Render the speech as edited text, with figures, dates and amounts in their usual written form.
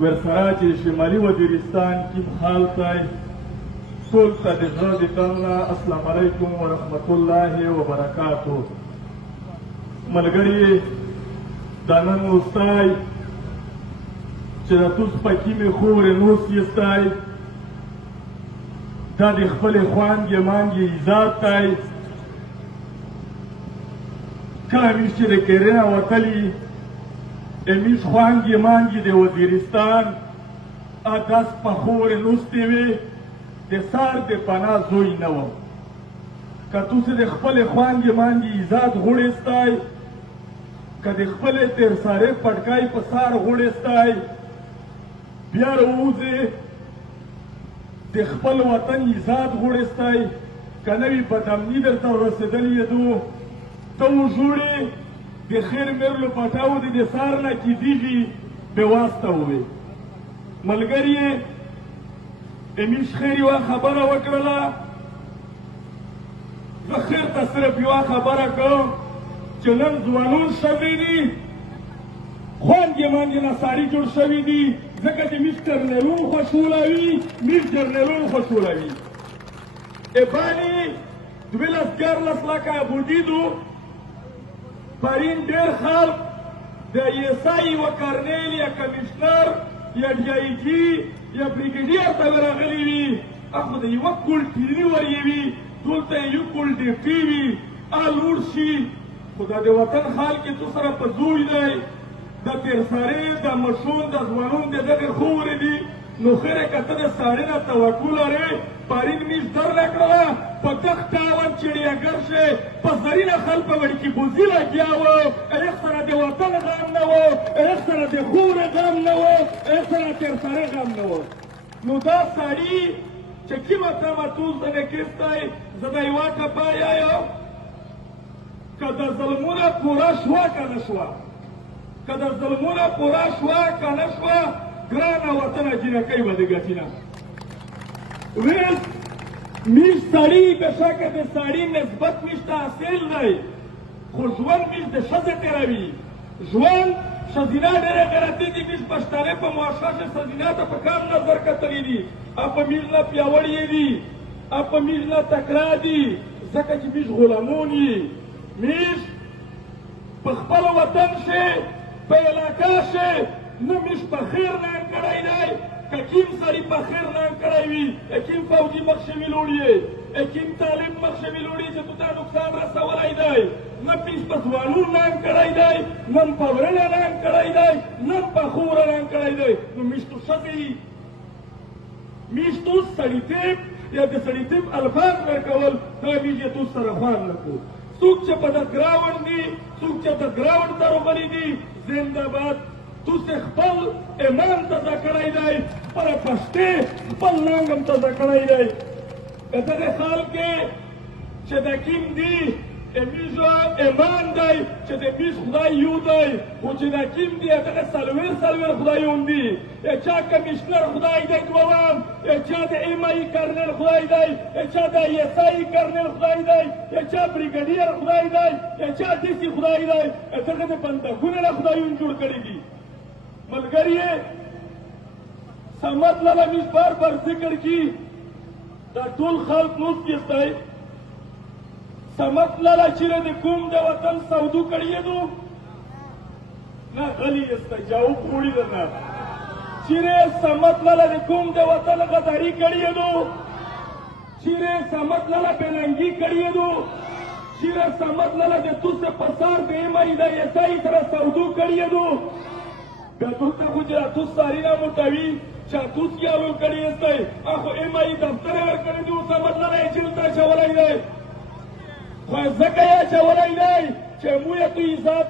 ورسره چې شمالي وزیرستان کې حال ځای ټول ته د زړه د تل نه السلام علیکم ورحمت الله وبرکاتو. ملګري دا نن وستای چې د توس پکې مې خورې نوس یستای دا د خپلې خوانګې مانګې عزت دی. کله مې چې د کیرنا وتلي امیش خوانگی مانگی ده وزیرستان دست پخور نستی وی ده سار ده پناه زوی نو که تو سه ده خپل خوانگی مانگی ایزاد غوڑستای که ده خپل تیر ساره پڑکای پسار غوڑستای بیا روزه ده خپل وطن ایزاد غوڑستای که نوی بدامنی در تا رسیدلی دو تو جوڑی د خیر مرلو پټاو د سار نه کیدیږي به واسطه وي. ملګری امیش خیر یوه خبره وکړله، زه خیر ته صرف یوه خبره کوم چې نن ځوانون شوي دي، خوانګې مانګې نه ساړي جوړ شوي دي ځکه چې میش کرنیلون خوشحولوي، میش جرنیلون خوشحولوي. ابانې 12 لکه بودیدو پرین ډېر خلک د ایسای و کرنیل یا کمیشنر یا ډي آی جي یا بریګیډیر ته ورغلي وي، اخو د یوه کول ټیري وريوي دلته یو کول ډیپټي وي لوړ شي. خو دا د وطن حال کې تو سره په زوی دی د تیرسارې د مشون د ځوانون د دغې خورې دي نو خیره که ته د ساړې نه توکل لرې پرین میش در نه کړله په دغ ټاون چړیاګر شې په زرینه خل په وړکي بوزي لګیا وو، هغې سره د وطن غم نه و، هغې سره د خورې غم نه و، هغې سره تیرسارې غم نه و. نو دا سړي چې کومه تمه توز د نکرستی زه د یوه ټپه یایم که د ظلمونه پوره شوه که نه شوه، که د ظلمونه پوره شوه که نه شوه ګرانه وطنه جنکۍ به د ګټي نه. ویل میش سړي بېشکه د سړي نسبت میش ته حاصل دی، خو ژوند میش د ښځې تېروي. ژوند ښځینه ډېرې غیرتي دي، میش پښتانه په معاشره کې ښځینه ته په کم نظر کتلي دي، په میش نه پیاوړي دي، په میش نه تکړه دي ځکه چې میش غلامون یي. میش په خپل وطن شي په علاقه شي نه میش په خیر نام کړی دی، که کیم سړي په خیر نام کړی وي کیم فوجي مخ شوي لوړي کیم طالب مخ شوي لوړي چې تو ته نقصان رسولی دی، نه پیش په ځوانون نام کړی دی، نن په ورنه نام کړی دی، نن په خوره نام کړی دی. نو میش تو ښځې میش تو سړیتیب یا د سړیتیب الفاظ ورکول دا میش یې تو سره خوان نه کړو. څوک چې په د ګراونډ دي، څوک چې د ګراونډ ته روغلي دي زنده باد. تو سے خپل ایمان تازه کړی دی، خپله پښتې خپل ننګ هم تازه کړی دی. په دغې حال کې چې د کیم دي امیزو ایمان دی چې د میز خدای یو دی، خو چې د کیم دي هغه څلوېښت خدایون دي. چا کمیشنر خدای دی دوم، چا د ایم آی کرنل خدای دی، چا د ایس آی کرنل خدای دی، چا بریګیډیر خدای دی، چا ډي سي خدای دی. دغه د بندکونو نه خدایون جوړ کړي دي. ملګری صمد لاله میش بار بار ذکر کی دا ټول خلق نوس کېستی صمد لاله چیرې د کوم د وطن سودو کړی دو نه غلی استی جاوب خوړي درنه چیرې صمد لاله د کوم د وطن غداري کړی دو، چیرې صمد لاله بېننګي کړی دو، چیرې صمد لاله د توس پسار د ایم آی د ایس آی سره سودو کړی دو. بیا دلته خو چې اتوس ساري نه موټوي چې اتوس یالو کړی دی، اخو ایم آی دفتر یې ورکړی دی، اوس مطلب یې چې دلته اچولی دی، خو ځکه یې اچولی دی چې موږ یې تو عزت